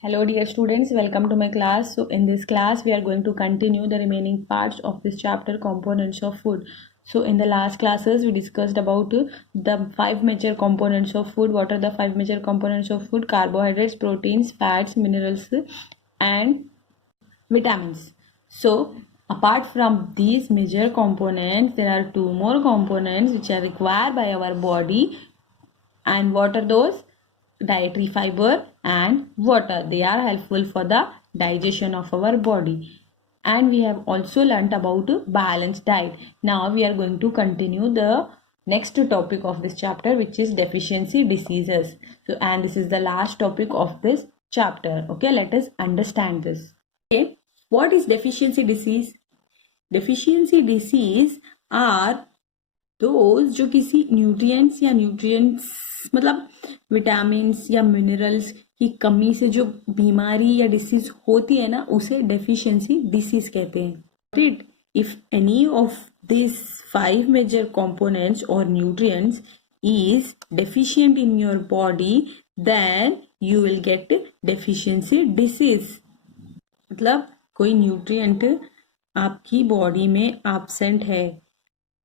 Hello dear students, welcome to my class. So in this class we are going to continue the remaining parts of this chapter, components of food. So in the last classes we discussed about the five major components of food. What are the five major components of food? Carbohydrates, proteins, fats, minerals and vitamins. So apart from these major components, there are two more components which are required by our body. And what are those? Dietary fiber and water. They are helpful for the digestion of our body. And we have also learnt about balanced diet. Now we are going to continue the next topic of this chapter, which is deficiency diseases. So, and this is the last topic of this chapter. Okay, let us understand this. Okay, what is deficiency disease? Deficiency disease are those जो किसी nutrients या nutrients मतलब vitamins या minerals की कमी से जो बीमारी या डिसीज होती है ना, उसे डेफिशिएंसी डिसीज कहते हैं. Right. If any of this 5 major components और nutrients is deficient in your body, then you will get deficiency disease. मतलब कोई न्यूट्रिएंट आपकी बॉडी में एब्सेंट है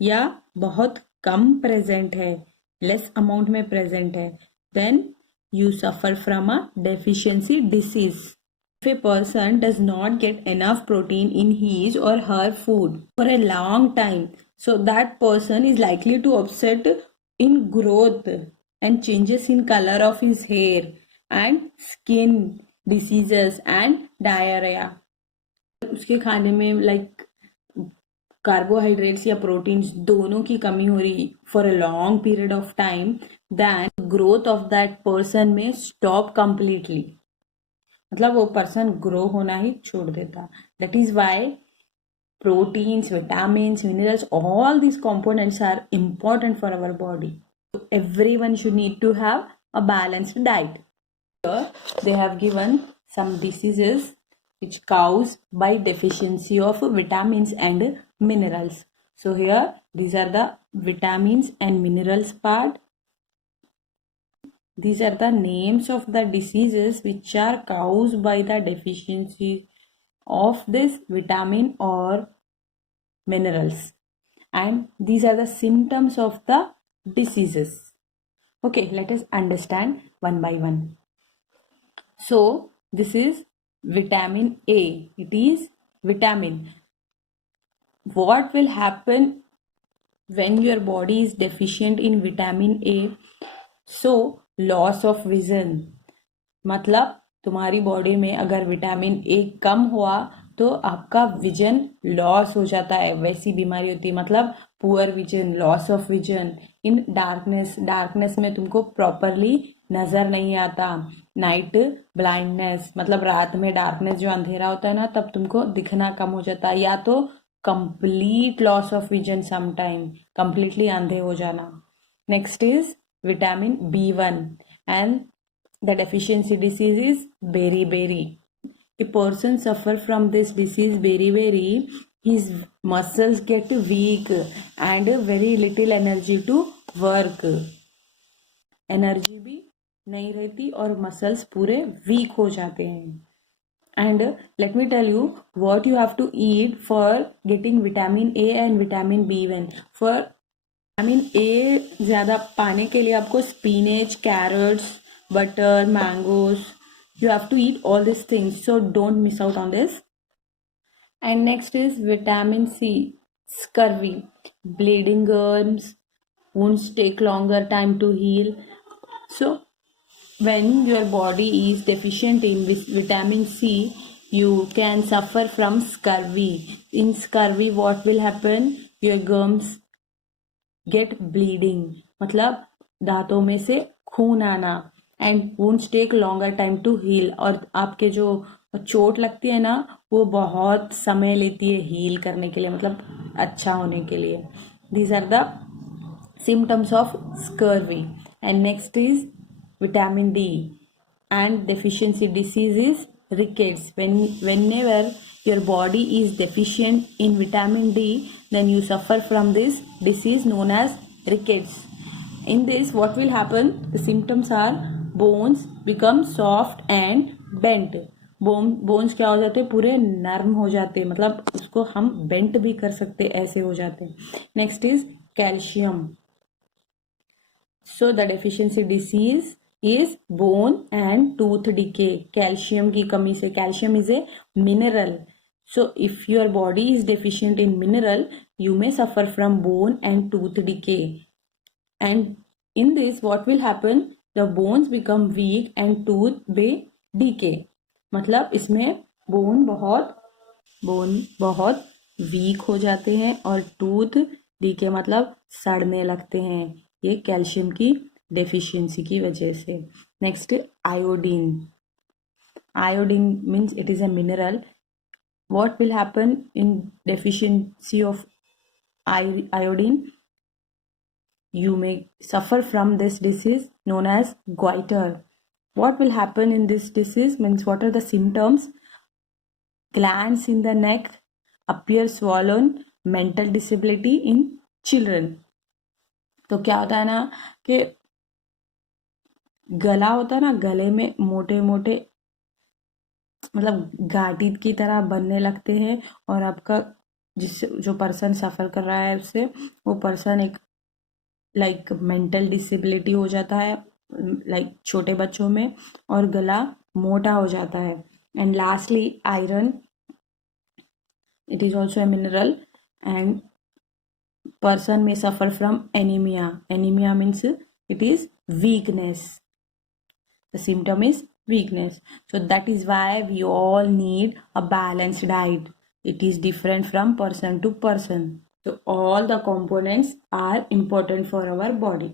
या बहुत कम प्रेजेंट है, लेस अमाउंट में प्रेजेंट है, then you suffer from a deficiency disease. If a person does not get enough protein in his or her food for a long time, so that person is likely to upset in growth and changes in color of his hair and skin diseases and diarrhea. उसके खाने में like carbohydrates या proteins दोनों की कमी हो रही for a long period of time, then growth of that person में स्टॉप कंप्लीटली. मतलब वो पर्सन ग्रो होना ही छोड़ देता. That is why proteins, vitamins, minerals, all these components are important for our body. Everyone should need to have a balanced diet. They have given some diseases which caused by deficiency of vitamins and minerals. So here these are the vitamins and minerals part. These are the names of the diseases which are caused by the deficiency of this vitamin or minerals, and these are the symptoms of the diseases. Okay, let us understand one by one. So this is vitamin A. It is vitamin. What will happen when your body is deficient in vitamin A? So loss of vision. मतलब तुम्हारी body में अगर vitamin A कम हुआ तो आपका vision loss हो जाता है. वैसी बीमारी होती है, मतलब poor vision, loss of vision. In darkness में तुमको प्रॉपरली नजर नहीं आता. नाइट ब्लाइंडनेस, मतलब रात में डार्कनेस जो अंधेरा होता है ना, तब तुमको दिखना कम हो जाता है, या तो complete loss of vision, sometime completely अंधे हो जाना. Next is vitamin B1 and the deficiency disease is beriberi. A person suffer from this disease beriberi, his muscles get weak and very little energy to work. Energy भी नहीं रहती और muscles पूरे week हो जाते हैं. And let me tell you what you have to eat for getting vitamin A and vitamin B1. For vitamin A ज़्यादा पाने के लिए आपको spinach, carrots, butter, mangoes, you have to eat all these things, so don't miss out on this. And next is vitamin C, scurvy, bleeding gums, wounds take longer time to heal. So when your body is deficient in vitamin C, you can suffer from scurvy. In scurvy, what will happen? Your gums get bleeding, मतलब दांतों में से खून आना. And wounds take longer time to heal. और आपके जो चोट लगती है ना, वो बहुत समय लेती है हील करने के लिए, मतलब अच्छा होने के लिए. These are the symptoms of scurvy. And next is vitamin D. And deficiency disease is rickets. Whenever your body is deficient in vitamin D, then you suffer from this disease known as rickets. In this, what will happen? The symptoms are bones become soft and bent, bones क्या हो जाते हैं, पूरे नर्म हो जाते हैं, मतलब उसको हम बेंट भी कर सकते, ऐसे हो जाते हैं. Next is calcium. So the deficiency disease is bone and tooth decay. Calcium की कमी से, calcium is a mineral. So if your body is deficient in mineral, you may suffer from bone and tooth decay. And in this, what will happen? The bones become weak and tooth may decay. मतलब इसमें bone बहुत week हो जाते हैं और tooth decay मतलब सड़ने लगते हैं, ये कैल्शियम की डेफिशिएंसी की वजह से. Next, iodine. Iodine means it is a mineral. What will happen in deficiency of iodine? You may suffer from this disease known as goiter. What will happen in this disease means, what are the symptoms? Glands in the neck appear swollen. Mental disability in children. तो क्या होता है ना कि गला होता है ना, गले में मोटे मोटे मतलब गाठी की तरह बनने लगते हैं, और आपका जिससे जो पर्सन सफ़र कर रहा है उससे, वो पर्सन एक लाइक मेंटल डिसेबिलिटी हो जाता है, लाइक छोटे बच्चों में, और गला मोटा हो जाता है. And lastly iron, it is also a mineral, and person may suffer from anemia. Anemia means it is weakness. The symptom is weakness. So that is why we all need a balanced diet. It is different from person to person. So all the components are important for our body.